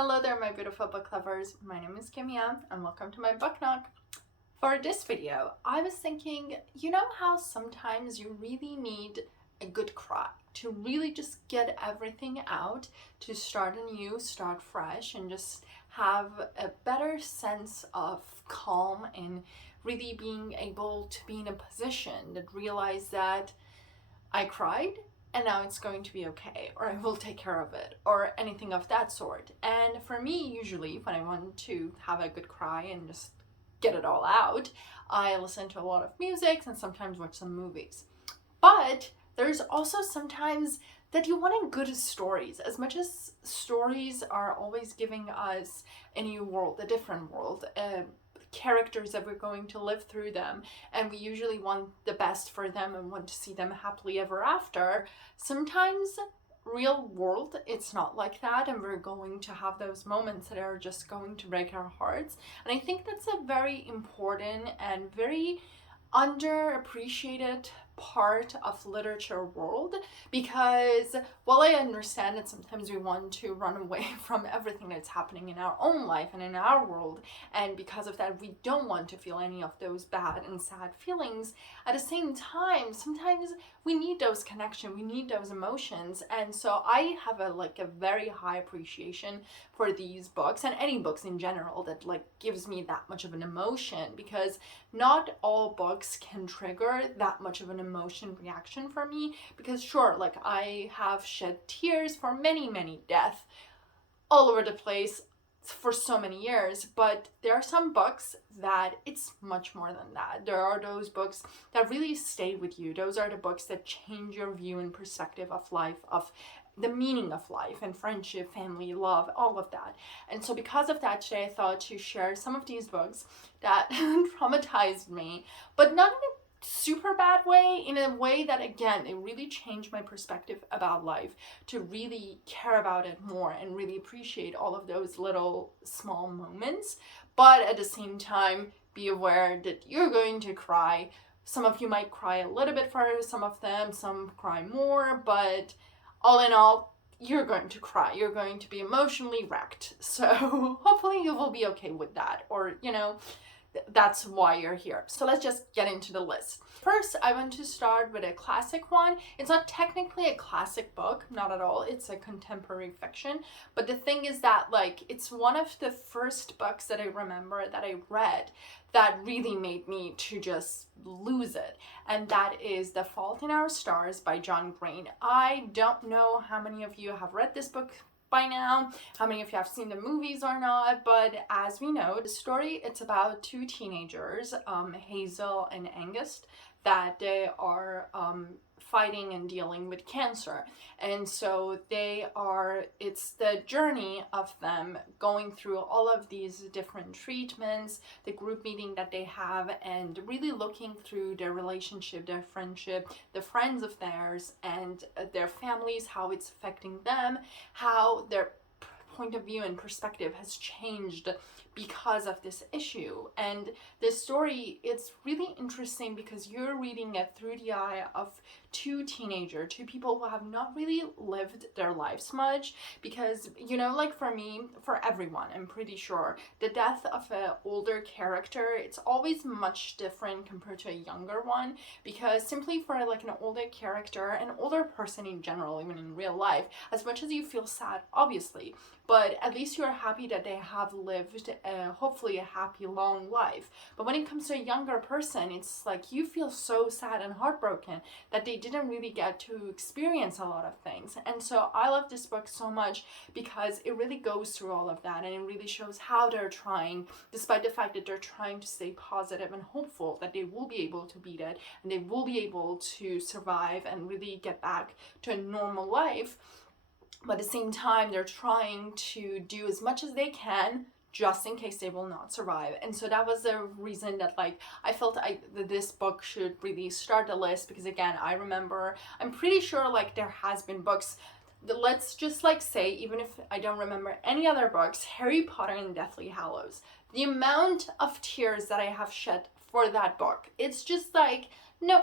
Hello there, my beautiful book lovers. My name is Kimia and welcome to my book knock. For this video, I was thinking, you know how sometimes you really need a good cry to really just get everything out, to start anew, start fresh, and just have a better sense of calm and really being able to be in a position that realize that I cried and now it's going to be okay, or I will take care of it, or anything of that sort. And for me, usually when I want to have a good cry and just get it all out, I listen to a lot of music and sometimes watch some movies. But there's also sometimes that you want good stories. As much as stories are always giving us a new world, a different world, characters that we're going to live through them, and we usually want the best for them and want to see them happily ever after. Sometimes real world, it's not like that, and we're going to have those moments that are just going to break our hearts. And I think that's a very important and very underappreciated part of literature world, because while I understand that sometimes we want to run away from everything that's happening in our own life and in our world, and because of that we don't want to feel any of those bad and sad feelings, at the same time sometimes we need those connections, we need those emotions. And so I have a very high appreciation for these books and any books in general that gives me that much of an emotion, because not all books can trigger that much of an emotion reaction for me. Because sure, I have shed tears for many deaths all over the place for so many years, but there are some books that it's much more than that. There are those books that really stay with you. Those are the books that change your view and perspective of life, of the meaning of life and friendship, family, love, all of that. And so because of that, today I thought to share some of these books that traumatized me, but not in a super bad way, in a way that, again, it really changed my perspective about life, to really care about it more and really appreciate all of those little small moments. But at the same time, be aware that you're going to cry. Some of you might cry a little bit for some of them, some cry more, but all in all, you're going to cry. You're going to be emotionally wrecked. So hopefully you will be okay with that, or that's why you're here. So let's just get into the list. First, I want to start with a classic one. It's not technically a classic book, not at all. It's a contemporary fiction. But the thing is that it's one of the first books that I remember that I read that really made me to just lose it. And that is The Fault in Our Stars by John Green. I don't know how many of you have read this book by now, how many of you have seen the movies or not, but as we know, the story, it's about two teenagers, Hazel and Angus, that they are fighting and dealing with cancer. And so it's the journey of them going through all of these different treatments, the group meeting that they have, and really looking through their relationship, their friendship, the friends of theirs, and their families, how it's affecting them, how their point of view and perspective has changed because of this issue. And this story, it's really interesting because you're reading it through the eye of two people who have not really lived their lives much. Because for me, for everyone, I'm pretty sure the death of an older character, it's always much different compared to a younger one, because simply for an older character, an older person in general, even in real life, as much as you feel sad, obviously, but at least you're happy that they have lived hopefully a happy long life. But when it comes to a younger person, it's you feel so sad and heartbroken that they didn't really get to experience a lot of things. And so I love this book so much because it really goes through all of that, and it really shows how they're trying, despite the fact that they're trying to stay positive and hopeful that they will be able to beat it and they will be able to survive and really get back to a normal life. But at the same time, they're trying to do as much as they can just in case they will not survive. And so that was the reason that I felt that this book should really start the list, because again, I'm pretty sure there has been books, let's just say, even if I don't remember any other books, Harry Potter and Deathly Hallows, the amount of tears that I have shed for that book, it's just no,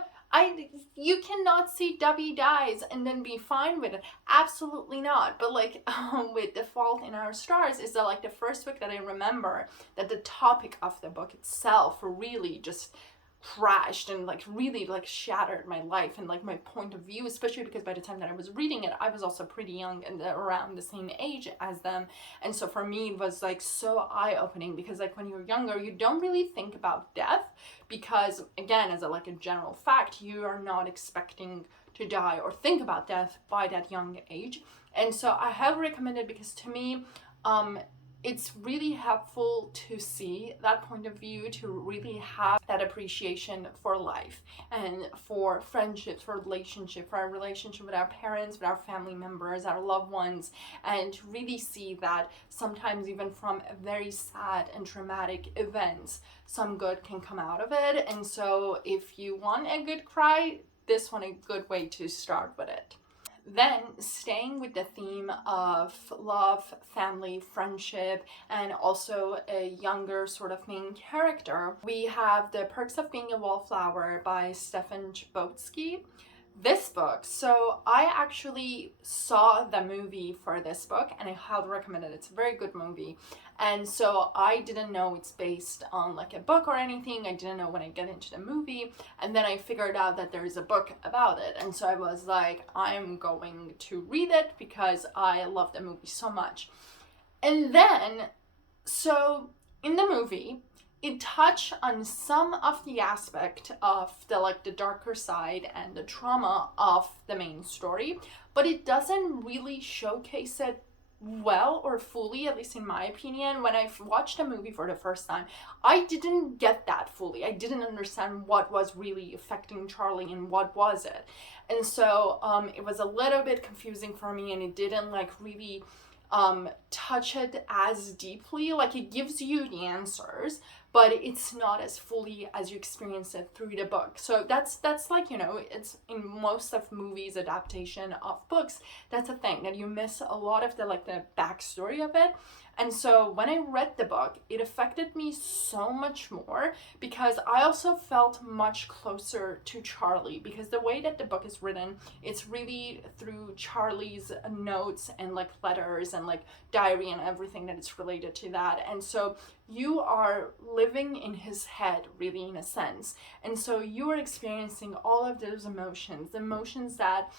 You cannot see Debbie dies and then be fine with it. Absolutely not. But like with The Fault in Our Stars is that like the first book that I remember that the topic of the book itself really just crashed and like really like shattered my life and like my point of view, especially because by the time that I was reading it, I was also pretty young and around the same age as them. And so for me it was like so eye-opening, because like when you're younger you don't really think about death, because again, as a like a general fact, you are not expecting to die or think about death by that young age. And so I have recommended, because to me it's really helpful to see that point of view, to really have that appreciation for life and for friendships, for relationship, for our relationship with our parents, with our family members, our loved ones, and to really see that sometimes even from very sad and traumatic events, some good can come out of it. And so if you want a good cry, this one a good way to start with it. Then, staying with the theme of love, family, friendship, and also a younger sort of main character, we have The Perks of Being a Wallflower by Stefan Chbosky. This book, so I actually saw the movie for this book and I highly recommend it. It's a very good movie. And so I didn't know it's based on like a book or anything. I didn't know when I get into the movie, and then I figured out that there is a book about it. And so I was like, I'm going to read it because I love the movie so much. And then, so in the movie, it touched on some of the aspect of the like the darker side and the trauma of the main story, but it doesn't really showcase it well or fully, at least in my opinion. When I watched the movie for the first time, I didn't get that fully. I didn't understand what was really affecting Charlie and what was it. And so it was a little bit confusing for me, and it didn't like really touch it as deeply. Like it gives you the answers, but it's not as fully as you experience it through the book. So that's like, you know, it's in most of movies adaptation of books, that's a thing, that you miss a lot of the like the backstory of it. And so when I read the book, it affected me so much more, because I also felt much closer to Charlie, because the way that the book is written, it's really through Charlie's notes and like letters and like diary and everything that is related to that. And so you are living in his head, really, in a sense. And so you are experiencing all of those emotions, the emotions that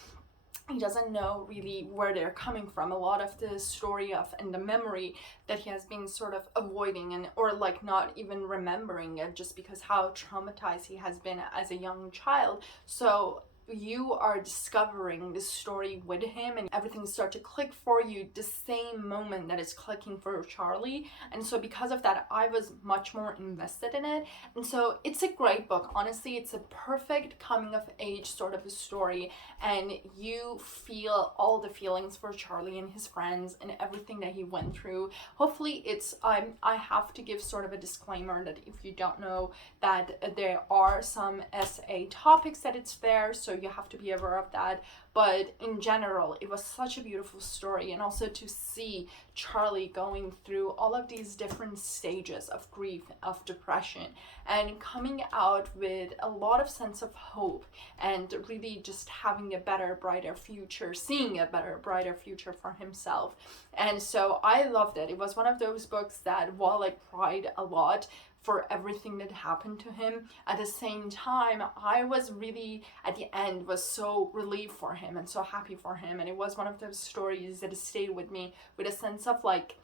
he doesn't know really where they're coming from. A lot of the story of and the memory that he has been sort of avoiding, and or like not even remembering it, just because how traumatized he has been as a young child. So you are discovering this story with him, and everything starts to click for you the same moment that it's clicking for Charlie. And so because of that, I was much more invested in it. And so it's a great book. Honestly, it's a perfect coming of age sort of a story, and you feel all the feelings for Charlie and his friends and everything that he went through. Hopefully it's I have to give sort of a disclaimer that if you don't know, that there are some SA topics that it's there, so you have to be aware of that. But in general, it was such a beautiful story, and also to see Charlie going through all of these different stages of grief, of depression, and coming out with a lot of sense of hope, and really just having a better, brighter future, seeing a better, brighter future for himself. And so I loved it. It was one of those books that, while I cried a lot for everything that happened to him, at the same time I was really, at the end, was so relieved for him and so happy for him. And it was one of those stories that stayed with me with a sense of like,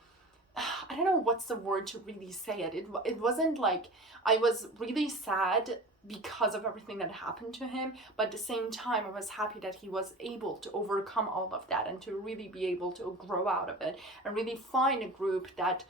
I don't know what's the word to really say it. It wasn't like I was really sad because of everything that happened to him, but at the same time I was happy that he was able to overcome all of that and to really be able to grow out of it and really find a group that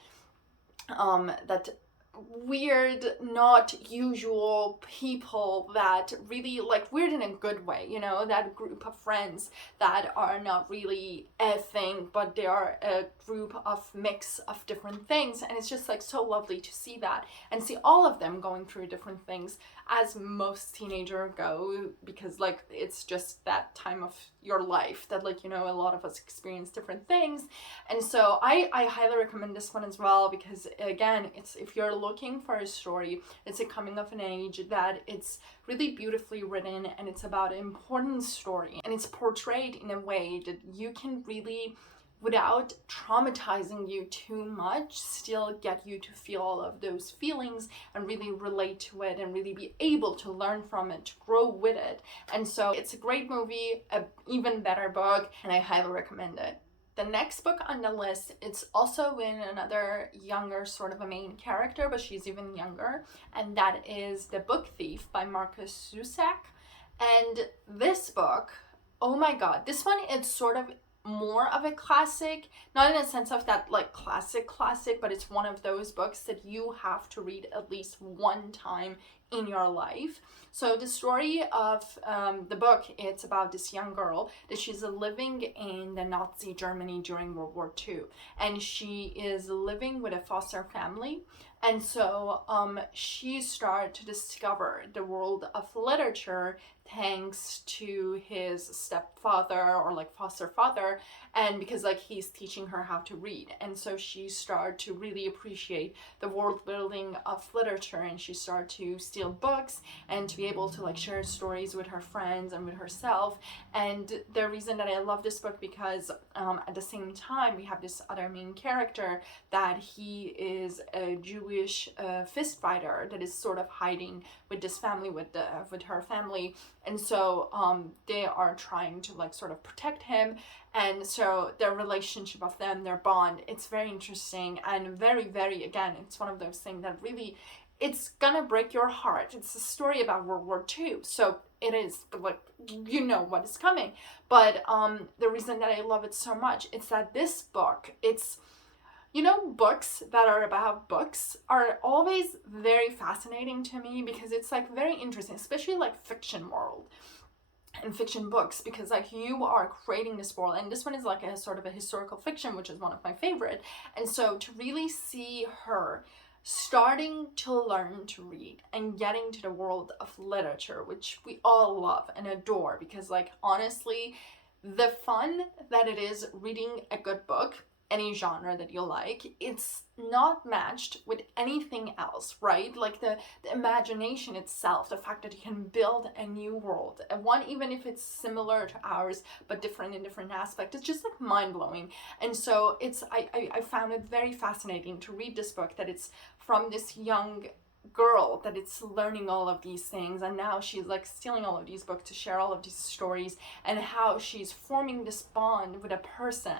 weird, not usual people, that really, like, weird in a good way, you know, that group of friends that are not really a thing, but they are a group of mix of different things. And it's just like so lovely to see that and see all of them going through different things, as most teenagers go, because like it's just that time of your life that, like, you know, a lot of us experience different things. And so I highly recommend this one as well, because again, it's, if you're looking for a story, it's a coming of an age, that it's really beautifully written and it's about an important story and it's portrayed in a way that you can really, without traumatizing you too much, still get you to feel all of those feelings and really relate to it and really be able to learn from it, to grow with it. And so it's a great movie, an even better book, and I highly recommend it. The next book on the list, it's also in another younger sort of a main character, but she's even younger, and that is The Book Thief by Marcus Zusak. And this book, oh my god, this one is sort of more of a classic, not in a sense of that like classic, but it's one of those books that you have to read at least one time in your life. So the story of the book, it's about this young girl that she's living in the Nazi Germany during World War II, and she is living with a foster family. And so she started to discover the world of literature thanks to his stepfather or like foster father, and because like he's teaching her how to read. And so she started to really appreciate the world building of literature, and she started to steal books and to be able to like share stories with her friends and with herself. And the reason that I love this book, because at the same time we have this other main character that he is a Jewish fist fighter that is sort of hiding with this family, with her family. And so they are trying to like sort of protect him. And so their relationship of them, their bond, it's very interesting and very, very, again, it's one of those things that really, it's gonna break your heart. It's a story about World War II, so it is, like, you know what is coming. But the reason that I love it so much is that this book, it's, you know, books that are about books are always very fascinating to me because it's like very interesting, especially like fiction world and fiction books, because like you are creating this world, and this one is like a sort of a historical fiction, which is one of my favorite. And so to really see her starting to learn to read and getting to the world of literature, which we all love and adore, because like honestly, the fun that it is reading a good book, any genre that you like, it's not matched with anything else, right? Like the imagination itself, the fact that you can build a new world, and one, even if it's similar to ours but different in different aspects, it's just like mind-blowing. And so it's I found it very fascinating to read this book, that it's from this young girl that it's learning all of these things, and now she's like stealing all of these books to share all of these stories, and how she's forming this bond with a person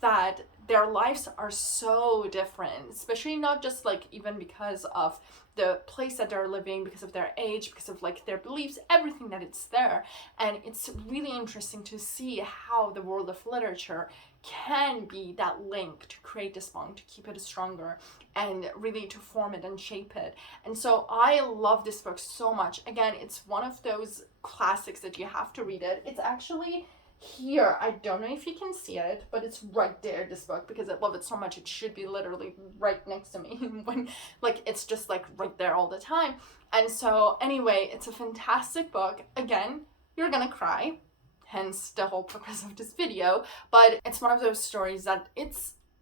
that their lives are so different, especially not just like even because of the place that they're living, because of their age, because of like their beliefs, everything that it's there. And it's really interesting to see how the world of literature can be that link to create this bond, to keep it stronger, and really to form it and shape it. And so I love this book so much. Again, it's one of those classics that you have to read it. It's actually here, I don't know if you can see it, but it's right there, this book, because I love it so much. It should be literally right next to me when like it's just like right there all the time. And so anyway, it's a fantastic book. Again, you're gonna cry, hence the whole purpose of this video, but it's one of those stories that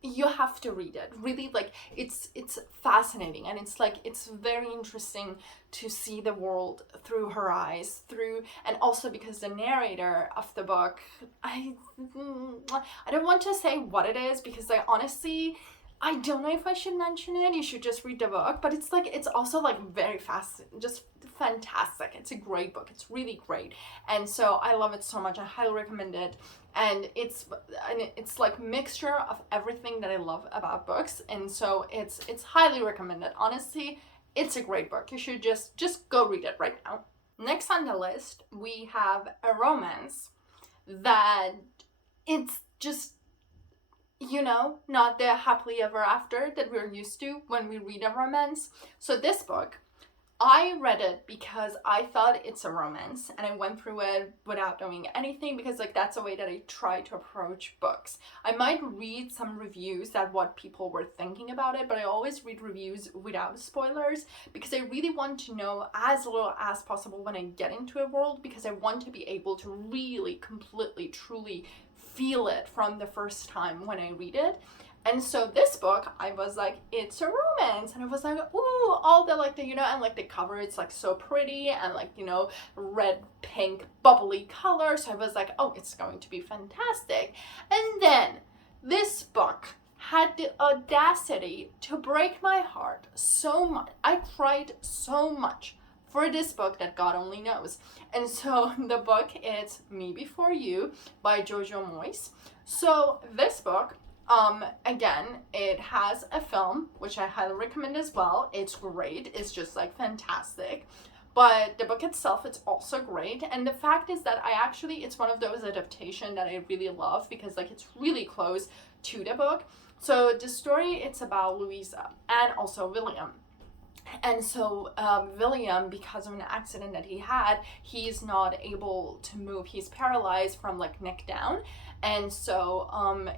you have to read it. Really, like it's fascinating, and it's like it's very interesting to see the world through her eyes, and also because the narrator of the book, I don't want to say what it is, because I honestly, I don't know if I should mention it. You should just read the book, but it's like, it's also like very fast, just fantastic. It's a great book. It's really great. And so I love it so much. I highly recommend it. And it's like mixture of everything that I love about books. And so it's highly recommended. Honestly, it's a great book. You should just go read it right now. Next on the list, we have a romance that it's just, you know, not the happily ever after that we're used to when we read a romance. So this book, I read it because I thought it's a romance, and I went through it without knowing anything, because like that's a way that I try to approach books. I might read some reviews that what people were thinking about it, but I always read reviews without spoilers, because I really want to know as little as possible when I get into a world, because I want to be able to really completely truly feel it from the first time when I read it. And so this book, I was like, it's a romance. And I was like, ooh, all the like the, you know, and like the cover, it's like so pretty and like, you know, red, pink, bubbly color. So I was like, oh, it's going to be fantastic. And then this book had the audacity to break my heart so much. I cried so much for this book that God only knows. And so the book is Me Before You by Jojo Moyes. So this book, again, it has a film, which I highly recommend as well. It's great. It's just like fantastic. But the book itself, it's also great. And the fact is that it's one of those adaptations that I really love because like it's really close to the book. So the story, it's about Louisa and also William. And so William, because of an accident that he had, he's not able to move. He's paralyzed from like neck down. And so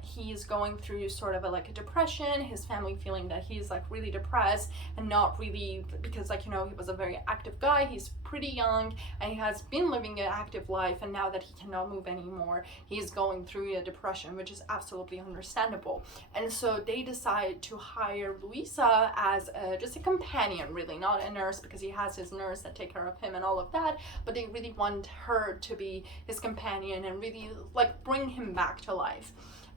he's going through sort of a depression, his family feeling that he's like really depressed and not really, because like, you know, he was a very active guy, he's pretty young and he has been living an active life, and now that he cannot move anymore, he's going through a depression, which is absolutely understandable. And so they decide to hire Louisa as just a companion, really, not a nurse, because he has his nurse that take care of him and all of that, but they really want her to be his companion and really like bring him back to life.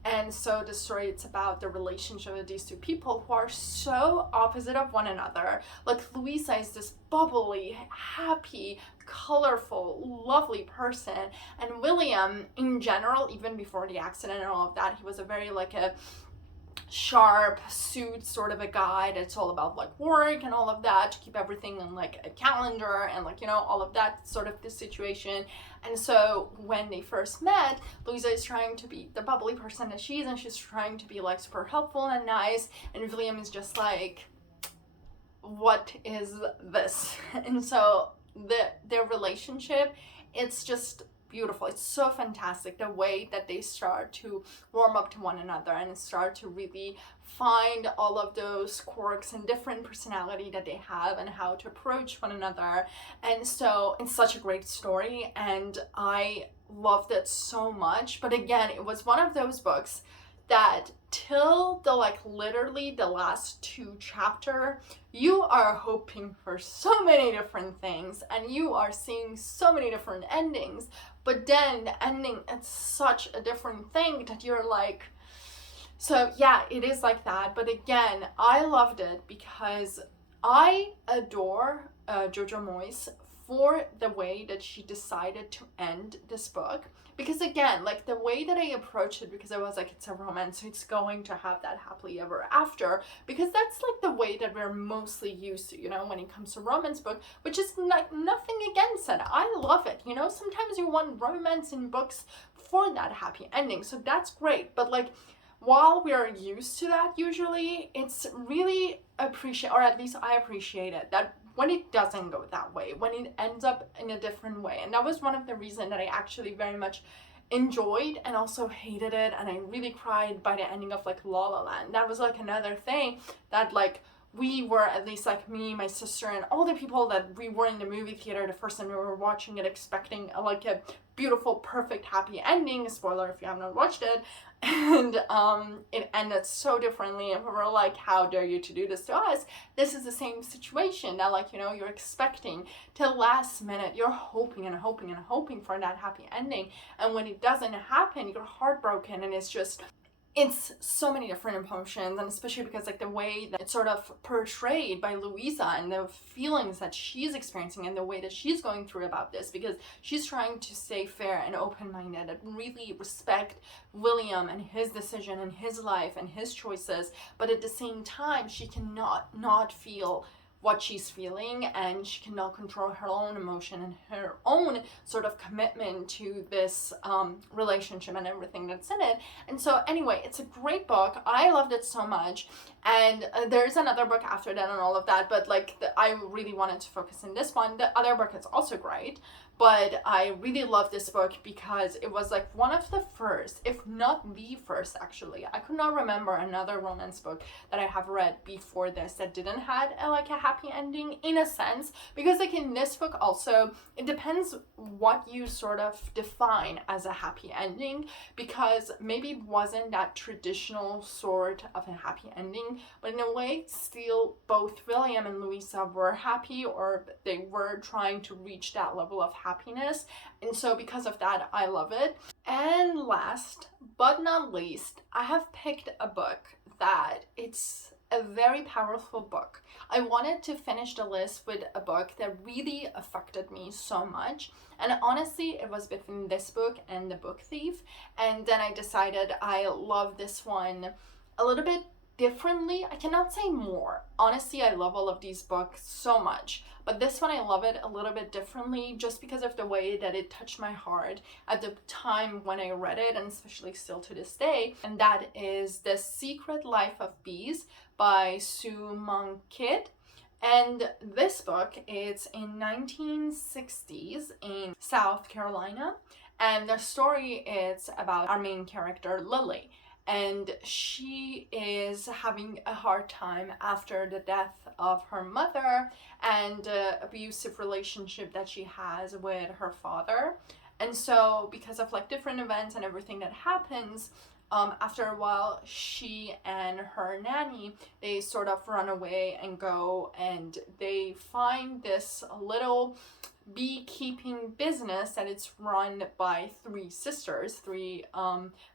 And so the story, it's about the relationship of these two people who are so opposite of one another. Like Louisa is this bubbly, happy, colorful, lovely person, and William in general, even before the accident and all of that, he was a very like a sharp suit sort of a guy that's all about like work and all of that, to keep everything on like a calendar and like, you know, all of that sort of this situation. And so when they first met, Louisa is trying to be the bubbly person that she is, and she's trying to be like super helpful and nice, and William is just like, what is this? And so their relationship, it's just beautiful. It's so fantastic the way that they start to warm up to one another and start to really find all of those quirks and different personality that they have and how to approach one another. And so it's such a great story and I loved it so much. But again, it was one of those books that till the like literally the last 2 chapter, you are hoping for so many different things and you are seeing so many different endings, but then the ending, it's such a different thing that you're like, so yeah, it is like that. But again, I loved it because I adore Jojo Moyes for the way that she decided to end this book. Because again, like the way that I approached it, because I was like, it's a romance, so it's going to have that happily ever after, because that's like the way that we're mostly used to, you know, when it comes to romance book, which is like nothing against it. I love it, you know, sometimes you want romance in books for that happy ending, so that's great. But like, while we are used to that, usually it's really or at least I appreciate it, that when it doesn't go that way, when it ends up in a different way. And that was one of the reasons that I actually very much enjoyed and also hated it, and I really cried by the ending of like La La Land. That was like another thing that like we were, at least like me, my sister, and all the people that we were in the movie theater the first time we were watching it, expecting like a beautiful, perfect, happy ending. Spoiler if you have not watched it. And it ended so differently, and we were like, how dare you to do this to us? This is the same situation that, like, you know, you're expecting till last minute, you're hoping and hoping and hoping for that happy ending, and when it doesn't happen, you're heartbroken. And it's so many different emotions, and especially because like the way that it's sort of portrayed by Louisa and the feelings that she's experiencing and the way that she's going through about this, because she's trying to stay fair and open-minded and really respect William and his decision and his life and his choices, but at the same time she cannot not feel what she's feeling, and she cannot control her own emotion and her own sort of commitment to this relationship and everything that's in it. And so anyway, it's a great book. I loved it so much, and there's another book after that and all of that, but like I really wanted to focus on this one. The other book is also great, but I really love this book because it was like one of the first, if not the first actually. I could not remember another romance book that I have read before this that didn't had like a happy ending in a sense, because like in this book also, it depends what you sort of define as a happy ending, because maybe it wasn't that traditional sort of a happy ending, but in a way still both William and Louisa were happy, or they were trying to reach that level of happiness. And so because of that, I love it. And last but not least, I have picked a book that it's a very powerful book. I wanted to finish the list with a book that really affected me so much, and honestly it was between this book and The Book Thief, and then I decided I love this one a little bit differently. I cannot say more. Honestly, I love all of these books so much, but this one I love it a little bit differently just because of the way that it touched my heart at the time when I read it, and especially still to this day. And that is The Secret Life of Bees by Sue Monk Kidd. And this book, it's in 1960s in South Carolina, and the story is about our main character Lily, and she is having a hard time after the death of her mother and the abusive relationship that she has with her father. And so because of like different events and everything that happens, after a while, she and her nanny, they sort of run away and go, and they find this little beekeeping business that it's run by three sisters, three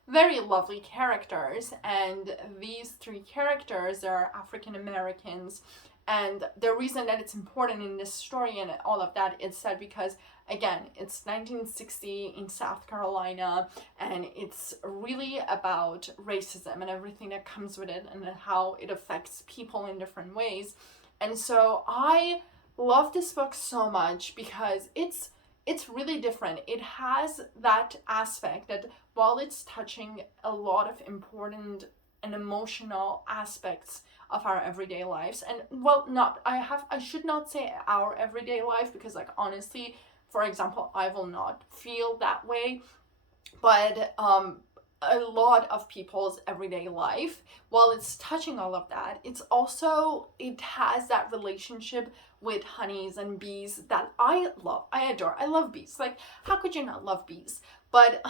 very lovely characters. And these three characters are African Americans. And the reason that it's important in this story and all of that is that because, again, it's 1960 in South Carolina, and it's really about racism and everything that comes with it and how it affects people in different ways. And so I love this book so much because it's really different. It has that aspect that while it's touching a lot of important and emotional aspects of our everyday lives, and well, I should not say our everyday life, because like honestly, for example, I will not feel that way, but a lot of people's everyday life, while it's touching all of that, it has that relationship with honeys and bees that I love. I adore. I love bees. Like, how could you not love bees? But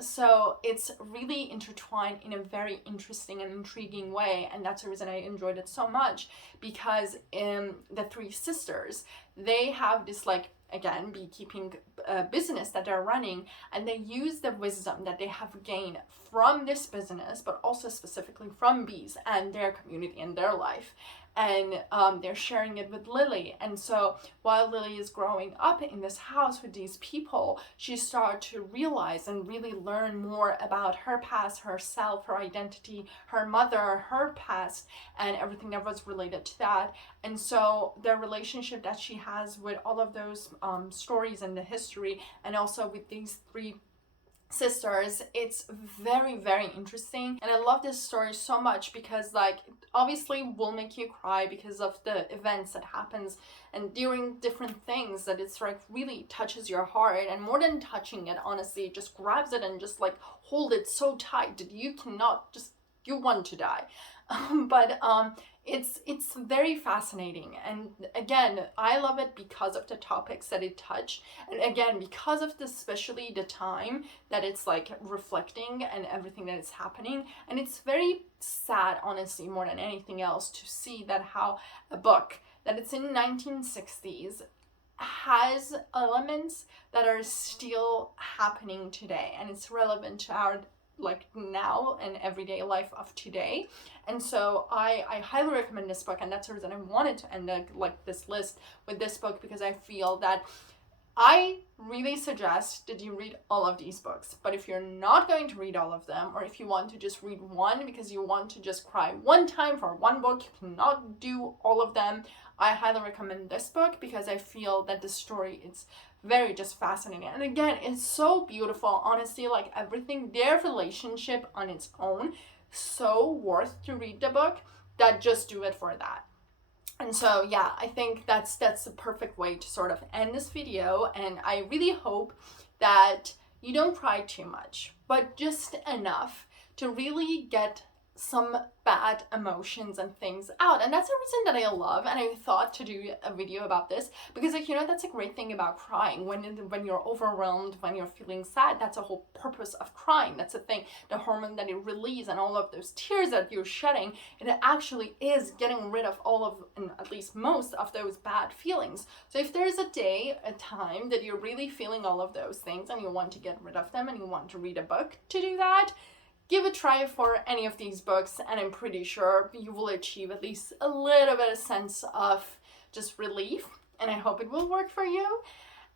so it's really intertwined in a very interesting and intriguing way, and that's the reason I enjoyed it so much, because the three sisters, they have this like, again, beekeeping business that they're running, and they use the wisdom that they have gained from this business, but also specifically from bees and their community and their life, and they're sharing it with Lily. And so while Lily is growing up in this house with these people, she starts to realize and really learn more about her past, herself, her identity, her mother, her past, and everything that was related to that. And so the relationship that she has with all of those stories and the history, and also with these three sisters, it's very, very interesting. And I love this story so much because like obviously will make you cry because of the events that happens and during different things, that it's like really touches your heart, and more than touching it, honestly, it just grabs it and just like hold it so tight that you cannot just, you want to die. But it's very fascinating, and again, I love it because of the topics that it touched, and again, because of especially the time that it's like reflecting and everything that is happening. And it's very sad, honestly, more than anything else, to see that how a book that it's in 1960s has elements that are still happening today, and it's relevant to our like now and everyday life of today. And so I highly recommend this book, and that's the reason I wanted to end like this list with this book, because I feel that I really suggest that you read all of these books. But if you're not going to read all of them, or if you want to just read one because you want to just cry one time for one book, you cannot do all of them, I highly recommend this book because I feel that the story is very just fascinating. And again, it's so beautiful, honestly, like everything, their relationship on its own, so worth to read the book, that just do it for that. And so yeah, I think that's the perfect way to sort of end this video. And I really hope that you don't cry too much, but just enough to really get some bad emotions and things out. And that's the reason that I love, and I thought to do a video about this, because like, you know, that's a great thing about crying. When you're overwhelmed, when you're feeling sad, that's a whole purpose of crying. That's the thing, the hormone that it releases and all of those tears that you're shedding, and it actually is getting rid of all of, and at least most of those bad feelings. So if there's a day, a time that you're really feeling all of those things and you want to get rid of them and you want to read a book to do that, give a try for any of these books, and I'm pretty sure you will achieve at least a little bit of sense of just relief, and I hope it will work for you.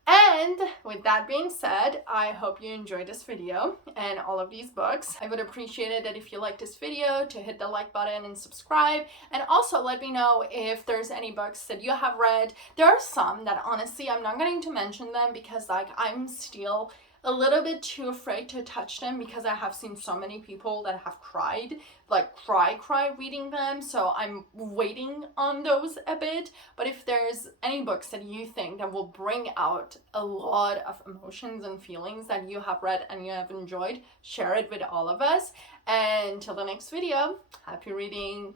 And with that being said, I hope you enjoyed this video and all of these books. I would appreciate it that if you like this video, to hit the like button and subscribe, and also let me know if there's any books that you have read. There are some that honestly I'm not going to mention them because like I'm still a little bit too afraid to touch them, because I have seen so many people that have cried, like cry reading them, so I'm waiting on those a bit. But if there's any books that you think that will bring out a lot of emotions and feelings that you have read and you have enjoyed, share it with all of us. And till the next video, happy reading.